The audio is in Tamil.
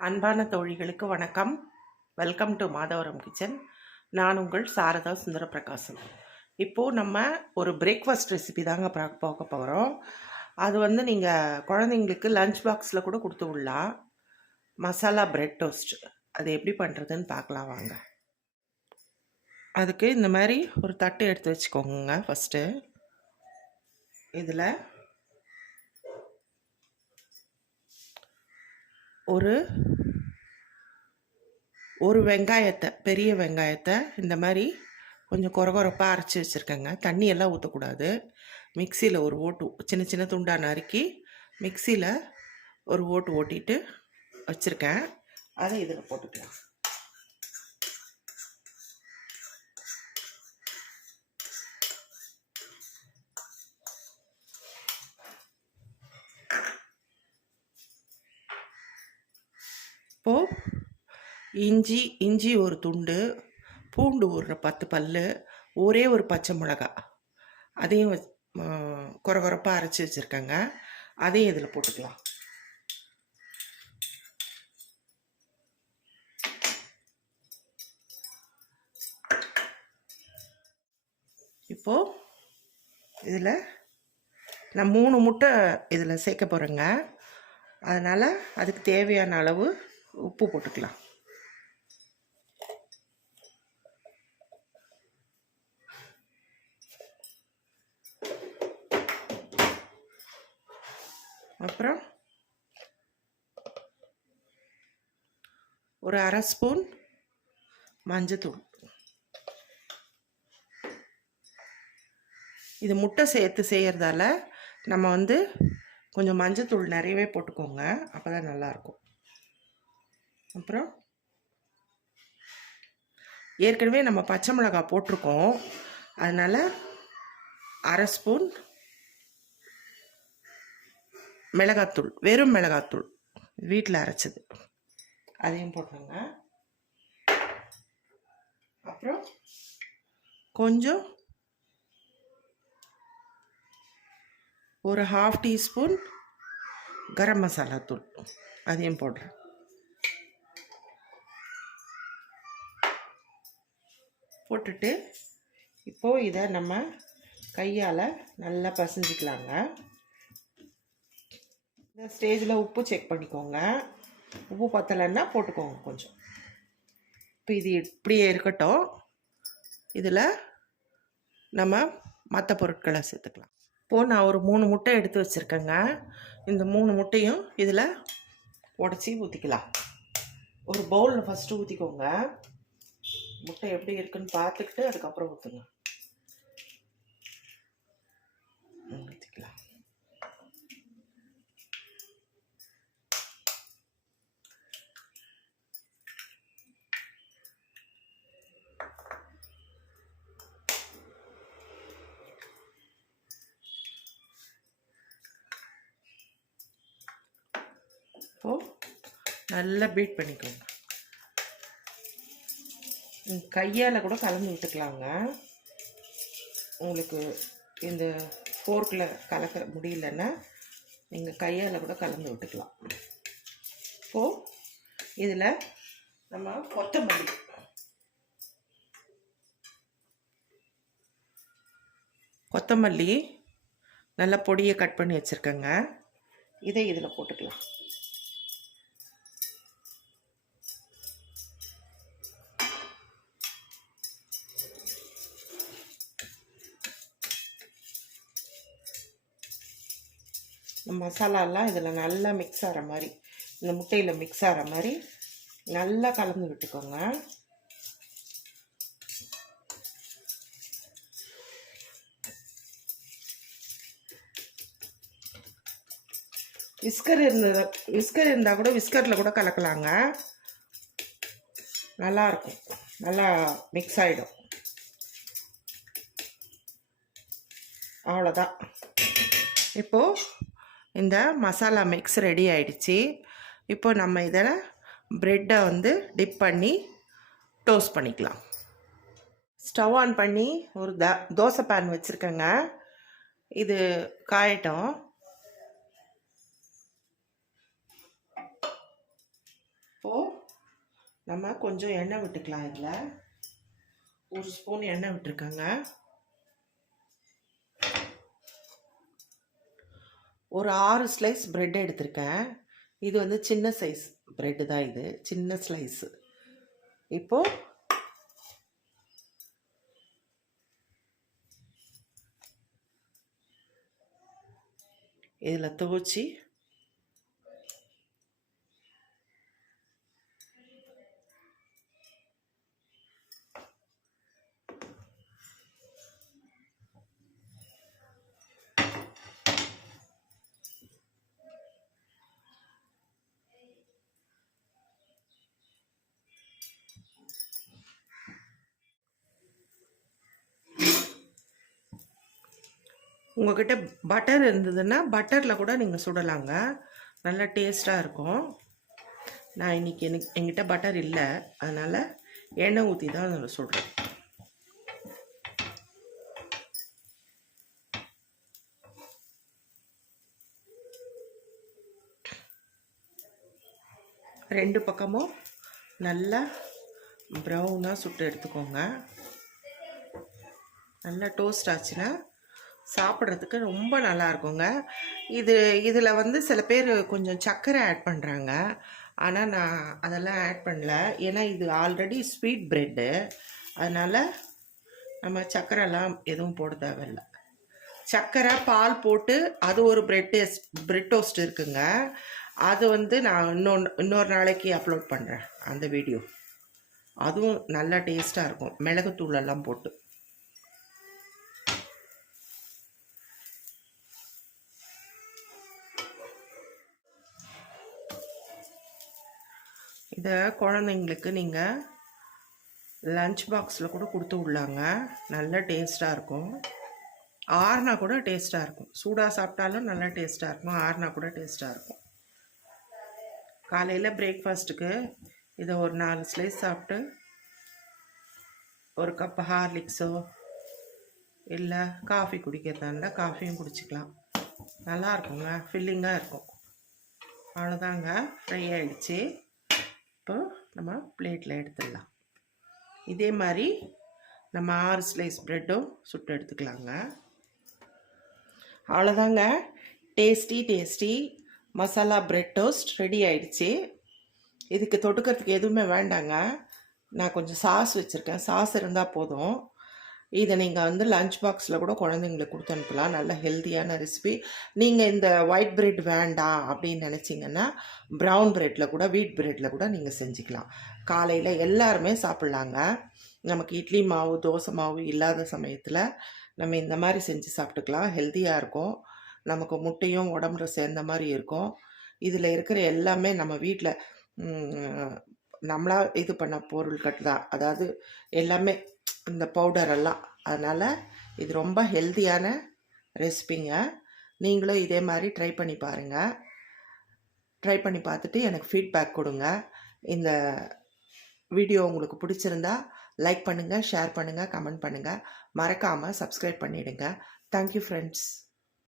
அன்பான தோழிகளுக்கு வணக்கம். Welcome to Madhavaram kitchen. நான் உங்கள் சாரதா சுந்தரபிரகாசம். இப்போது நம்ம ஒரு பிரேக்ஃபாஸ்ட் ரெசிபி தாங்க பார்க்க போகிறோம். அது நீங்கள் குழந்தைங்களுக்கு லஞ்ச் பாக்ஸில் கூட கொடுத்து விடலாம். Masala bread toast. அது எப்படி பண்ணுறதுன்னு பார்க்கலாம் வாங்க. அதுக்கு இந்த மாதிரி ஒரு தட்டு எடுத்து வச்சுக்கோங்க. ஃபஸ்ட்டு இதில் ஒரு வெங்காயத்தை, பெரிய வெங்காயத்தை இந்த மாதிரி கொஞ்சம் கொரகொரப்பாக அரைச்சி வச்சுருக்கேங்க. தண்ணியெல்லாம் ஊற்றக்கூடாது. மிக்சியில் ஒரு ஓட்டு, சின்ன சின்ன துண்டாக நறுக்கி மிக்சியில் ஒரு ஓட்டு ஓட்டிட்டு வச்சுருக்கேன். அதை இதில் போட்டுக்கலாம். இப்போது இஞ்சி ஒரு துண்டு, பூண்டு ஒரு 10 பல், ஒரே ஒரு பச்சை மிளகா, அதையும் கொரகொரப்பாக அரைச்சி வச்சுருக்கேங்க. அதையும் இதில் போட்டுக்கலாம். இப்போது இதில் நான் 3 முட்டை இதில் சேர்க்க போகிறேங்க. அதனால் அதுக்கு தேவையான அளவு உப்பு போட்டுக்கலாம். அப்புறம் ஒரு 1/2 ஸ்பூன் மஞ்சத்தூள். இது முட்டை சேர்த்து செய்கிறதால நம்ம கொஞ்சம் மஞ்சத்தூள் நிறையவே போட்டுக்கோங்க, அப்போ தான் நல்லாயிருக்கும். அப்புறம் ஏற்கனவே நம்ம பச்சை மிளகாய் போட்டிருக்கோம், அதனால் 1/2 ஸ்பூன் மிளகாத்தூள், வெறும் மிளகாத்தூள் வீட்டில் அரைச்சது, அதையும் போட்டுருங்க. அப்புறம் கொஞ்சம் ஒரு 1/2 டீஸ்பூன் கரம் மசாலா தூள், அதையும் போடுறேன். போட்டுட்டு இப்போது இதை நம்ம கையால் நல்லா பசஞ்சிக்கலாங்க. இந்த ஸ்டேஜில் உப்பு செக் பண்ணிக்கோங்க. உப்பு பத்தலைன்னா போட்டுக்கோங்க கொஞ்சம். இப்போ இது இப்படியே இருக்கட்டும். இதில் நம்ம மற்ற பொருட்களை சேர்த்துக்கலாம். இப்போது நான் ஒரு 3 முட்டை எடுத்து வச்சுருக்கேங்க. இந்த 3 முட்டையும் இதில் உடச்சி ஊற்றிக்கலாம். ஒரு பவுலில் ஃபஸ்ட்டு ஊற்றிக்கோங்க. முட்டை எப்படி இருக்குன்னு பார்த்துக்கிட்டு அதுக்கப்புறம் ஊற்றுங்க. ஊற்றிக்கலாம். இப்போது நல்லா பீட் பண்ணிக்கோங்க. கையால் கூட கலந்து விட்டுக்கலாங்க. உங்களுக்கு இந்த ஃபோர்க்கில் கலக்க முடியலன்னா நீங்கள் கையால் கூட கலந்து விட்டுக்கலாம். இப்போது இதில் நம்ம கொத்தமல்லி நல்லா பொடியை கட் பண்ணி வச்சுருக்கேங்க. இதை இதில் போட்டுக்கலாம். மசாலாலாம் இதில் நல்லா மிக்ஸ் ஆகிற மாதிரி, இந்த முட்டையில் மிக்ஸ் ஆகிற மாதிரி நல்லா கலந்து விட்டுக்கோங்க. விஸ்கர் இருந்தால் கூட விஸ்கரில் கூட கலக்கலாங்க, நல்லாயிருக்கும். நல்லா மிக்ஸ் ஆகிடும். அவ்வளோதான். இப்போது இந்த மசாலா மிக்ஸ் ரெடி ஆகிடுச்சு. இப்போ நம்ம இதில் ப்ரெட்டை டிப் பண்ணி டோஸ்ட் பண்ணிக்கலாம். ஸ்டவ் ஆன் பண்ணி ஒரு தோசை பேன் வச்சுருக்கேங்க. இது காயட்டும். இப்போது நம்ம கொஞ்சம் எண்ணெய் விட்டுக்கலாம். இதில் 1 ஸ்பூன் எண்ணெய் விட்டுருக்கேங்க. ஒரு 6 ஸ்லைஸ் பிரெட் எடுத்திருக்கேன். இது வந்து சின்ன சைஸ் பிரெட்டு தான், இது சின்ன ஸ்லைஸு. இப்போது இதில் துவச்சி உங்கள்கிட்ட பட்டர் இருந்ததுன்னா பட்டரில் கூட நீங்கள் சுடலாங்க, நல்லா டேஸ்ட்டாக இருக்கும். நான் இன்றைக்கி என்கிட்ட பட்டர் இல்லை, அதனால் எண்ணெய் ஊற்றி தான் அதில் சுடுறேன். ரெண்டு பக்கமும் நல்லா ப்ரௌனாக சுட்டு எடுத்துக்கோங்க. நல்லா டோஸ்ட் ஆச்சுன்னா சாப்பிட்றதுக்கு ரொம்ப நல்லா இருக்குங்க. இதில் வந்து சில பேர் கொஞ்சம் சர்க்கரை ஆட் பண்ணுறாங்க, ஆனால் நான் அதெல்லாம் ஆட் பண்ணல. ஏன்னா இது ஆல்ரெடி ஸ்வீட் ப்ரெட்டு, அதனால் நம்ம சர்க்கரைலாம் எதுவும் போட தேவையில்லை. சர்க்கரை பால் போட்டு அது ஒரு பிரெட் டோஸ்ட் இருக்குங்க. அது வந்து நான் இன்னொரு நாளைக்கு அப்லோட் பண்ணுறேன் அந்த வீடியோ. அதுவும் நல்லா டேஸ்ட்டாக இருக்கும், மிளகுத்தூளெல்லாம் போட்டு. இதை குழந்தைங்களுக்கு நீங்கள் லஞ்ச் பாக்ஸில் கூட கொடுத்து விடலாங்க, நல்ல டேஸ்ட்டாக இருக்கும். ஆறுனா கூட டேஸ்ட்டாக இருக்கும். சூடாக சாப்பிட்டாலும் நல்லா டேஸ்ட்டாக இருக்கும், ஆறுனா கூட டேஸ்ட்டாக இருக்கும். காலையில் பிரேக்ஃபாஸ்ட்டுக்கு இதை ஒரு 4 ஸ்லைஸ் சாப்பிட்டு ஒரு கப் ஹார்லிக்ஸோ இல்லை காஃபி குடிக்கிறதா இருந்தால் காஃபியும் குடிச்சிக்கலாம். நல்லா இருக்குங்க, ஃபில்லிங்காக இருக்கும். அவ்வளோதாங்க, ஃப்ரை ஆகிடுச்சு. இப்போ நம்ம பிளேட்டில் எடுத்துடலாம். இதே மாதிரி நம்ம 6 ஸ்லைஸ் ப்ரெட்டும் சுட்டு எடுத்துக்கலாங்க. அவ்வளோதாங்க, tasty masala bread toast ready ஆயிடுச்சு. இதுக்கு தொட்டுக்கிறதுக்கு எதுவுமே வேண்டாங்க. நான் கொஞ்சம் சாஸ் வச்சுருக்கேன், சாஸ் இருந்தால் போதும். இதை நீங்கள் வந்து லஞ்ச் பாக்ஸில் கூட குழந்தைங்களுக்கு கொடுத்து அனுப்பலாம். நல்ல ஹெல்த்தியான ரெசிபி. நீங்கள் இந்த ஒயிட் பிரெட் வேண்டாம் அப்படின்னு நினச்சிங்கன்னா ப்ரௌன் ப்ரெட்டில் கூட, வீட் ப்ரெட்டில் கூட நீங்கள் செஞ்சுக்கலாம். காலையில் எல்லாருமே சாப்பிட்லாங்க. நமக்கு இட்லி மாவு தோசை மாவு இல்லாத சமயத்தில் நம்ம இந்த மாதிரி செஞ்சு சாப்பிட்டுக்கலாம். ஹெல்த்தியாக இருக்கும். நமக்கு முட்டையும் உடம்புல சேர்ந்த மாதிரி இருக்கும். இதில் இருக்கிற எல்லாமே நம்ம வீட்டில் நம்மளாக இது பண்ண பொருட்கள் தான், அதாவது எல்லாமே இந்த பவுடரெல்லாம். அதனால் இது ரொம்ப ஹெல்த்தியான ரெசிபிங்க. நீங்களும் இதே மாதிரி ட்ரை பண்ணி பாருங்கள். ட்ரை பண்ணி பார்த்துட்டு எனக்கு ஃபீட்பேக் கொடுங்க. இந்த வீடியோ உங்களுக்கு பிடிச்சிருந்தா லைக் பண்ணுங்கள், ஷேர் பண்ணுங்கள், கமெண்ட் பண்ணுங்கள். மறக்காமல் சப்ஸ்கிரைப் பண்ணிவிடுங்க. Thank you friends.